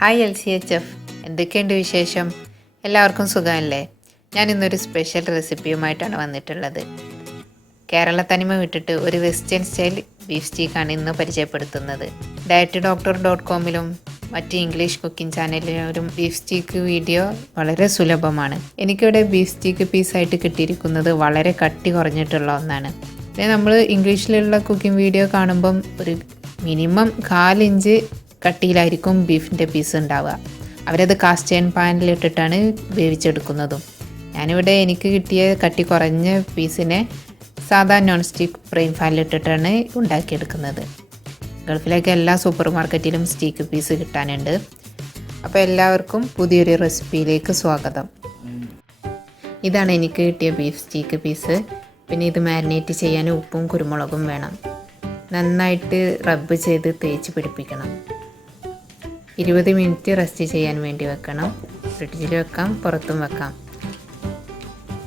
Hi L C H F എന്തൊക്കെയുണ്ട് വിശേഷം? എല്ലാവർക്കും സുഖമല്ലേ? ഞാൻ ഇന്നൊരു സ്പെഷ്യൽ റെസിപ്പിയുമായിട്ടാണ് വന്നിട്ടുള്ളത്. കേരള തനിമ വിട്ടിട്ട് ഒരു വെസ്റ്റേൺ സ്റ്റൈൽ ബീഫ് സ്റ്റീക്കാണ് ഇന്ന് പരിചയപ്പെടുത്തുന്നത്. ഡയറ്റ് ഡോക്ടർ ഡോട്ട് കോമിലും മറ്റ് ഇംഗ്ലീഷ് കുക്കിംഗ് ചാനലിലും ബീഫ് സ്റ്റീക്ക് വീഡിയോ വളരെ സുലഭമാണ്. എനിക്കിവിടെ ബീഫ് സ്റ്റീക്ക് പീസായിട്ട് കിട്ടിയിരിക്കുന്നത് വളരെ കട്ടി കുറഞ്ഞിട്ടുള്ള ഒന്നാണ്. പിന്നെ നമ്മൾ ഇംഗ്ലീഷിലുള്ള കുക്കിംഗ് വീഡിയോ കാണുമ്പം ഒരു മിനിമം കാലിഞ്ച് കട്ടിയിലായിരിക്കും ബീഫിന്റെ പീസ് ഉണ്ടാവുക. അവരത് കാസ്റ്റ് അയൺ പാനിലിട്ടിട്ടാണ് വേവിച്ചെടുക്കുന്നതും. ഞാനിവിടെ എനിക്ക് കിട്ടിയ കട്ടി കുറഞ്ഞ പീസിനെ സാധാ നോൺ സ്റ്റിക്ക് ഫ്രെയിം പാനിലിട്ടിട്ടാണ് ഉണ്ടാക്കിയെടുക്കുന്നത്. ഗൾഫിലേക്ക് എല്ലാ സൂപ്പർ മാർക്കറ്റിലും സ്റ്റീക്ക് പീസ് കിട്ടാനുണ്ട്. അപ്പോൾ എല്ലാവർക്കും പുതിയൊരു റെസിപ്പിയിലേക്ക് സ്വാഗതം. ഇതാണ് എനിക്ക് കിട്ടിയ ബീഫ് സ്റ്റീക്ക് പീസ് പിന്നെ ഇത് മാരിനേറ്റ് ചെയ്യാൻ ഉപ്പും കുരുമുളകും വേണം. നന്നായിട്ട് റബ്ബ് ചെയ്ത് തേച്ച് പിടിപ്പിക്കണം. ഇരുപത് മിനിറ്റ് റെസ്റ്റ് ചെയ്യാൻ വേണ്ടി വെക്കണം. ഫ്രിഡ്ജിൽ വെക്കാം പുറത്തും വെക്കാം.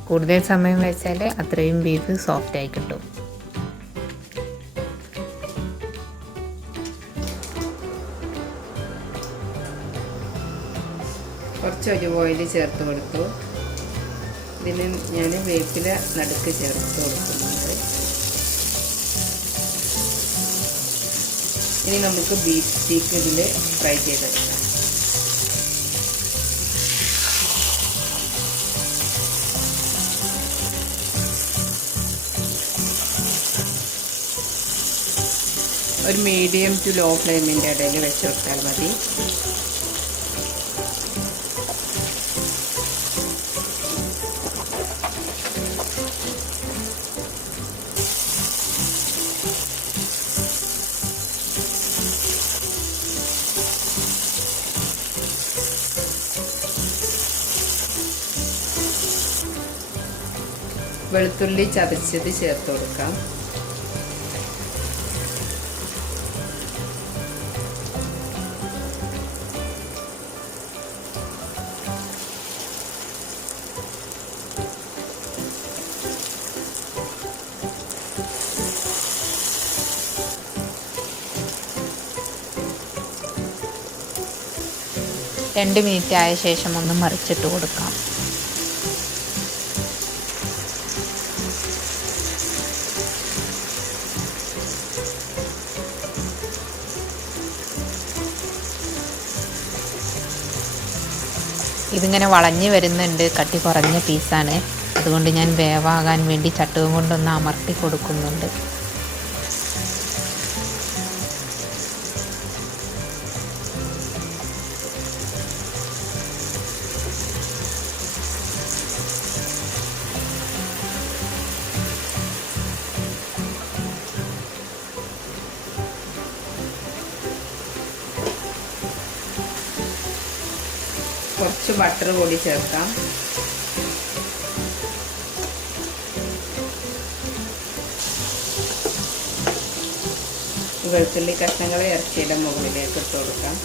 കൂടുതൽ സമയം വെച്ചാൽ അത്രയും ബീഫ് സോഫ്റ്റ് ആയി കിട്ടും. കുറച്ച് ഒലിവ് ഓയിൽ ചേർത്ത് കൊടുത്തു. ഇതിന് ഞാൻ വേപ്പില നടുക്ക് ചേർത്ത് കൊടുക്കുന്നുണ്ട് ഇനി നമുക്ക് ബീഫ് സ്റ്റീക്ക് ഇതിൽ ഫ്രൈ ചെയ്തെടുക്കാം. ഒരു മീഡിയം ടു ലോ ഫ്ലെയിമിന്റെ ഇടയിൽ വെച്ച് മതി. വെളുത്തുള്ളി ചതച്ചത് ചേർത്ത് കൊടുക്കാം. രണ്ട് മിനിറ്റ് ആയ ശേഷം ഒന്ന് മറിച്ചിട്ട് കൊടുക്കാം. ഇതിങ്ങനെ വളഞ്ഞ് വരുന്നുണ്ട്. കട്ടി കുറഞ്ഞ പീസാണ് അതുകൊണ്ട് ഞാൻ വേവാകാൻ വേണ്ടി ചട്ടവും കൊണ്ടൊന്ന് അമർത്തി കൊടുക്കുന്നുണ്ട്. കുറച്ച് ബട്ടർ കൂടി ചേർക്കാം. വെളുത്തുള്ളി കഷ്ണങ്ങൾ ഇറച്ചിയുടെ മുകളിലേക്ക് ഇട്ട് കൊടുക്കാം.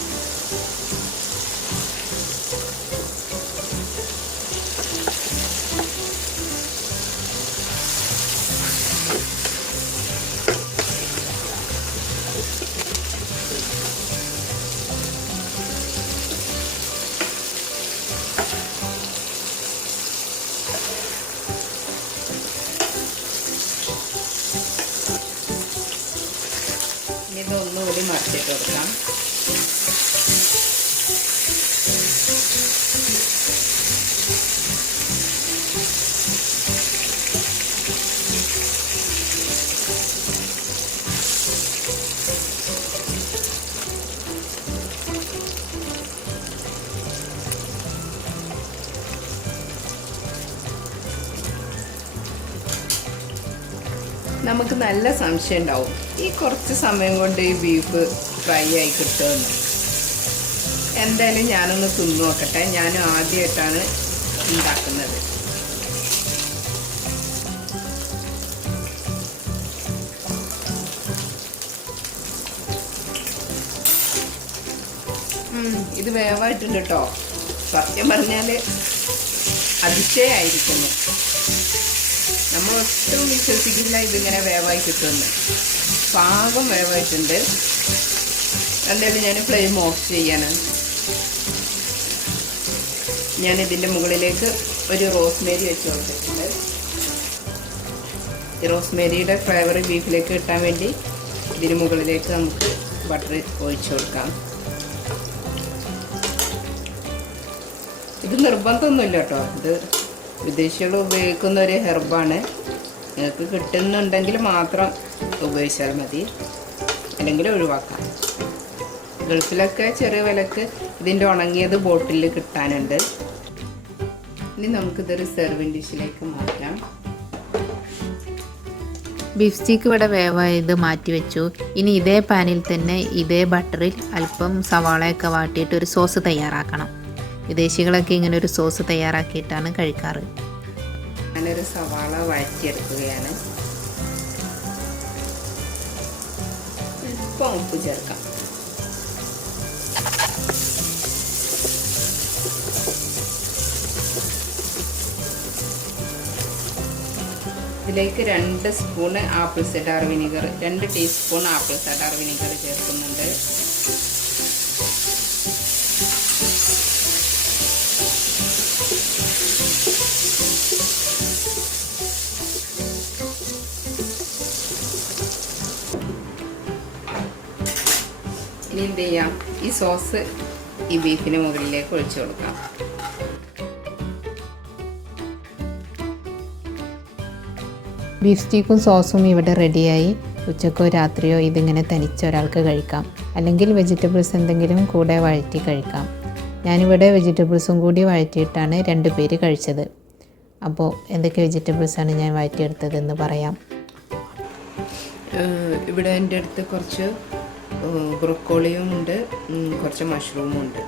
കൊടുക്കാം. നമുക്ക് നല്ല സംശയം ഉണ്ടാവും. ഈ കുറച്ച് സമയം കൊണ്ട് ഈ ബീഫ് ഫ്രൈ ആയി കിട്ടുമെന്ന്. എന്തായാലും ഞാനൊന്ന് തിന്നു നോക്കട്ടെ. ഞാൻ ആദ്യമായിട്ടാണ് ഉണ്ടാക്കുന്നത്. ഇത് വേവായിട്ടുണ്ട് കേട്ടോ. സത്യം പറഞ്ഞാൽ അതിശയായിരിക്കുന്നു. നമ്മൾ ഒട്ടും വിശ്വസിക്കില്ല ഇതിങ്ങനെ വേവായി കിട്ടുന്നു പാകം വേവായിട്ടുണ്ട്. എന്തായാലും ഞാൻ ഫ്ലെയിം ഓഫ് ചെയ്യാനാണ് ഞാൻ ഇതിന്റെ മുകളിലേക്ക് ഒരു റോസ്മേരി വെച്ച് കൊടുത്തിട്ടുണ്ട്. ഈ റോസ്മേരിയുടെ ഫ്ലേവർ ബീഫിലേക്ക് കിട്ടാൻ വേണ്ടി ഇതിന് മുകളിലേക്ക് നമുക്ക് ബട്ടർ ഒഴിച്ചു കൊടുക്കാം. ഇത് നിർബന്ധമൊന്നുമില്ല കേട്ടോ. ഇത് വിദേശികൾ ഉപയോഗിക്കുന്ന ഒരു ഹെർബാണ് നിങ്ങൾക്ക് കിട്ടുന്നുണ്ടെങ്കിൽ മാത്രം ഉപയോഗിച്ചാൽ മതി. അല്ലെങ്കിൽ ഒഴിവാക്കാം. ഗൾഫിലൊക്കെ ചെറിയ വിലക്ക് ഇതിന്റെ ഉണങ്ങിയത് ബോട്ടിൽ കിട്ടാനുണ്ട്. ഇനി നമുക്കിതൊരു സെർവിങ് ഡിഷിലേക്ക് മാറ്റാം. ബീഫ് സ്റ്റീക്ക് ഇവിടെ വേവായത് മാറ്റി വെച്ചു. ഇനി ഇതേ പാനിൽ തന്നെ ഇതേ ബട്ടറിൽ അല്പം സവാളയൊക്കെ വാട്ടിയിട്ട് ഒരു സോസ് തയ്യാറാക്കണം. വിദേശികളൊക്കെ ഇങ്ങനെ ഒരു സോസ് തയ്യാറാക്കിയിട്ടാണ് കഴിക്കാറ്. ഞാനൊരു സവാള വഴറ്റിയെടുക്കുകയാണ്. ഇപ്പം ഉപ്പ് ചേർക്കാം. ഇതിലേക്ക് രണ്ട് സ്പൂൺ ആപ്പിൾ സെഡാർ വിനീഗർ രണ്ട് ടീസ്പൂൺ ആപ്പിൾ സെഡാർ വിനീഗർ ചേർക്കുന്നുണ്ട്. ഇനി എന്ത് ചെയ്യാം? ഈ സോസ് ഈ ബീഫിന് മുകളിലേക്ക് ഒഴിച്ചു കൊടുക്കാം. ബീഫ് സ്റ്റീക്കും സോസും ഇവിടെ റെഡിയായി. ഉച്ചക്കോ രാത്രിയോ ഇതിങ്ങനെ തനിച്ച ഒരാൾക്ക് കഴിക്കാം. അല്ലെങ്കിൽ വെജിറ്റബിൾസ് എന്തെങ്കിലും കൂടെ വഴറ്റി കഴിക്കാം. ഞാനിവിടെ വെജിറ്റബിൾസും കൂടി വഴറ്റിയിട്ടാണ് രണ്ട് പേര് കഴിച്ചത്. അപ്പോൾ എന്തൊക്കെ വെജിറ്റബിൾസാണ് ഞാൻ വഴറ്റിയെടുത്തതെന്ന് പറയാം. ഇവിടെ എന്റെ അടുത്ത് കുറച്ച് ബ്രൊക്കോളിയും ഉണ്ട്. കുറച്ച് മഷ്റൂമും ഉണ്ട്.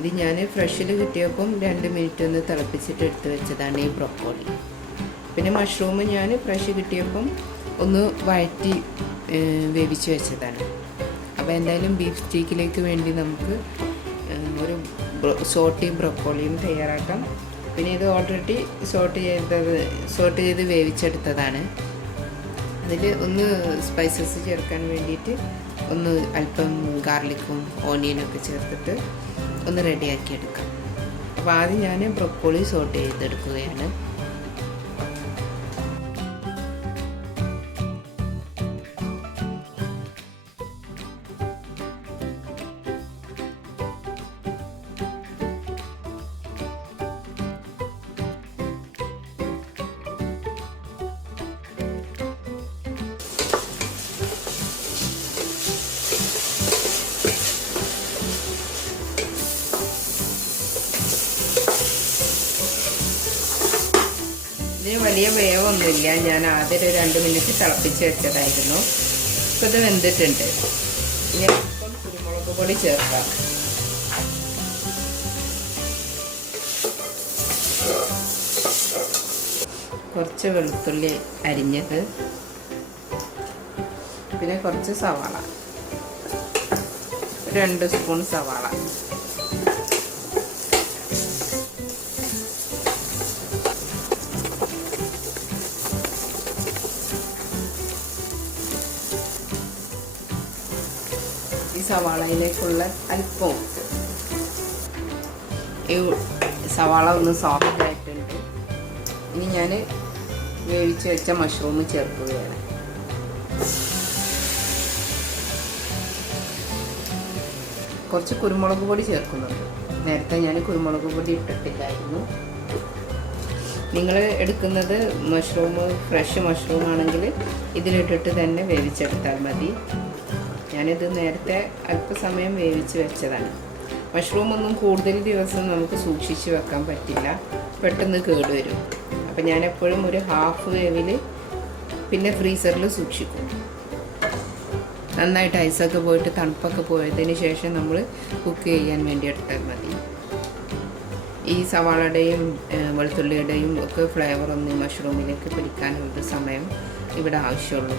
ഇത് ഞാൻ ഫ്രഷിൽ കിട്ടിയപ്പം രണ്ട് മിനിറ്റ് ഒന്ന് തിളപ്പിച്ചിട്ട് എടുത്ത് വെച്ചതാണ് ഈ ബ്രൊക്കോളി. പിന്നെ മഷ്റൂം ഞാൻ ഫ്രഷ് കിട്ടിയപ്പം ഒന്ന് വഴറ്റി വേവിച്ച് വെച്ചതാണ്. അപ്പോൾ എന്തായാലും ബീഫ് സ്റ്റീക്കിലേക്ക് വേണ്ടി നമുക്ക് ഒരു സോട്ടിയും ബ്രൊക്കോളിയും തയ്യാറാക്കാം. പിന്നെ ഇത് ഓൾറെഡി സോട്ട് ചെയ്തത് സോട്ട് ചെയ്ത് വേവിച്ചെടുത്തതാണ്. അതിൽ ഒന്ന് സ്പൈസസ് ചേർക്കാൻ വേണ്ടിയിട്ട് ഒന്ന് അല്പം ഗാർലിക്കും ഓണിയനും ഒക്കെ ചേർത്തിട്ട് ഒന്ന് റെഡിയാക്കി എടുക്കാം അപ്പോൾ ആദ്യം ഞാൻ ബ്രൊക്കോളി സോട്ട് ചെയ്തെടുക്കുകയാണ്. ഇതിന് വലിയ വേവൊന്നുമില്ല. ഞാൻ ആദ്യം ഒരു രണ്ട് മിനിറ്റ് തിളപ്പിച്ച് വെച്ചതായിരുന്നു. ഇപ്പോൾ ഇത് വെന്തിട്ടുണ്ട്. ഇനി അല്പം കുരുമുളക് പൊടി ചേർക്കാം. കുറച്ച് വെളുത്തുള്ളി അരിഞ്ഞത്. പിന്നെ കുറച്ച് സവാള. രണ്ട് സ്പൂൺ സവാള. സവാളയിലേക്കുള്ള അല്പം ഈ സവാള ഒന്ന് സോഫ്റ്റ് ആയിട്ടുണ്ട്. ഇനി ഞാൻ വേവിച്ച് വെച്ച മഷ്റൂം ചേർക്കുകയാണ്. കുറച്ച് കുരുമുളക് പൊടി ചേർക്കുന്നുണ്ട്. നേരത്തെ ഞാൻ കുരുമുളക് പൊടി ഇട്ടിട്ടില്ലായിരുന്നു. നിങ്ങൾ എടുക്കുന്നത് മഷ്റൂം ഫ്രഷ് മഷ്റൂം ആണെങ്കിൽ ഇതിലിട്ടിട്ട് തന്നെ വേവിച്ചെടുത്താൽ മതി. ഞാനിത് നേരത്തെ അല്പസമയം വേവിച്ച് വെച്ചതാണ്. മഷ്റൂം ഒന്നും കൂടുതൽ ദിവസം നമുക്ക് സൂക്ഷിച്ച് വെക്കാൻ പറ്റില്ല. പെട്ടെന്ന് കേടുവരും. അപ്പം ഞാൻ എപ്പോഴും ഒരു ഹാഫ് വേവിൽ പിന്നെ ഫ്രീസറിൽ സൂക്ഷിക്കും. നന്നായിട്ട് ഐസൊക്കെ പോയിട്ട് തണുപ്പൊക്കെ പോയതിന് ശേഷം നമ്മൾ കുക്ക് ചെയ്യാൻ വേണ്ടി എടുത്താൽ മതി. ഈ സവാളയുടെയും വെളുത്തുള്ളിയുടെയും ഒക്കെ ഫ്ലേവർ ഒന്ന് മഷ്റൂമിലേക്ക് പിടിക്കാനുള്ള സമയം ഇവിടെ ആവശ്യമുള്ളൂ.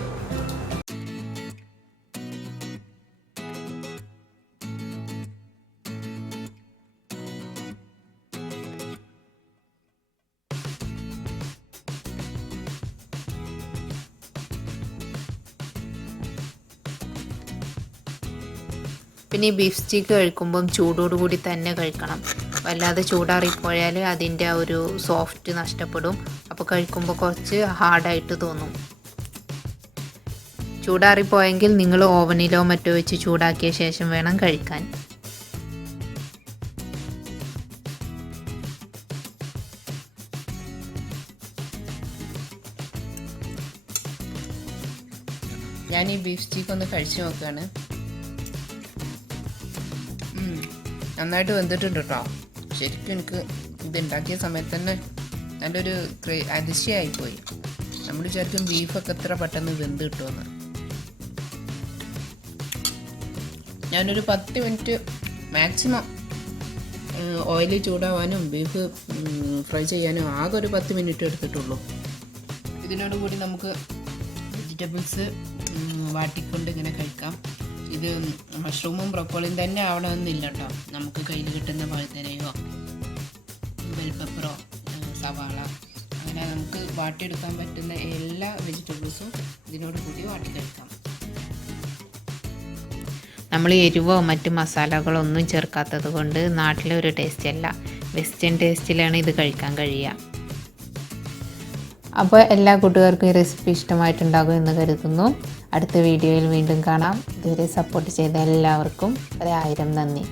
പിന്നെ ഈ ബീഫ് സ്റ്റീക്ക് കഴിക്കുമ്പം ചൂടോടുകൂടി തന്നെ കഴിക്കണം. വല്ലാതെ ചൂടാറിപ്പോയാൽ അതിന്റെ ആ ഒരു സോഫ്റ്റ് നഷ്ടപ്പെടും. അപ്പോൾ കഴിക്കുമ്പോൾ കുറച്ച് ഹാർഡായിട്ട് തോന്നും. ചൂടാറിപ്പോയെങ്കിൽ നിങ്ങൾ ഓവനിലോ മറ്റോ വെച്ച് ചൂടാക്കിയ ശേഷം വേണം കഴിക്കാൻ. ഞാൻ ഈ ബീഫ് സ്റ്റീക്ക് ഒന്ന് കഴിച്ചു നോക്കുകയാണ് നന്നായിട്ട് വെന്തിട്ടുണ്ട് കേട്ടോ ശരിക്കും എനിക്ക് ഇത് ഉണ്ടാക്കിയ സമയത്ത് തന്നെ നല്ലൊരു ക്രേ- അതിശയമായിപ്പോയി നമ്മൾ വിചാരിക്കും ബീഫൊക്കെ എത്ര പെട്ടെന്ന് വെന്ത് കിട്ടുമെന്ന് ഞാനൊരു പത്ത് മിനിറ്റ് മാക്സിമം ഓയിൽ ചൂടാവാനും ബീഫ് ഫ്രൈ ചെയ്യാനും ആകെ ഒരു പത്ത് മിനിറ്റ് എടുത്തിട്ടുള്ളൂ. ഇതിനോട് കൂടി നമുക്ക് വെജിറ്റബിൾസ് വാട്ടിക്കൊണ്ട് ഇങ്ങനെ കഴിക്കാം. ഇത് മഷ്റൂമും ബ്രൊക്കോളിയും തന്നെ ആവണമെന്നില്ല കേട്ടോ. നമുക്ക് കയ്യിൽ കിട്ടുന്ന വഴുതനയോ ബെൽ പെപ്പറോ സവാള അങ്ങനെ നമുക്ക് വാട്ടിയെടുക്കാൻ പറ്റുന്ന എല്ലാ വെജിറ്റബിൾസും ഇതിനോട് കൂടി വാട്ടിയെടുക്കാം. നമ്മൾ എരിവോ മറ്റ് മസാലകളോ ഒന്നും ചേർക്കാത്തത് കൊണ്ട് നാട്ടിലെ ഒരു ടേസ്റ്റ് അല്ല. വെസ്റ്റേൺ ടേസ്റ്റിലാണ് ഇത് കഴിക്കാൻ കഴിയുക. അപ്പോൾ എല്ലാ കൂട്ടുകാർക്കും ഈ റെസിപ്പി ഇഷ്ടമായിട്ടുണ്ടാകും എന്ന് കരുതുന്നു. അടുത്ത വീഡിയോയിൽ വീണ്ടും കാണാം. ഇതുവരെ സപ്പോർട്ട് ചെയ്ത എല്ലാവർക്കും ഒരായിരം നന്ദി.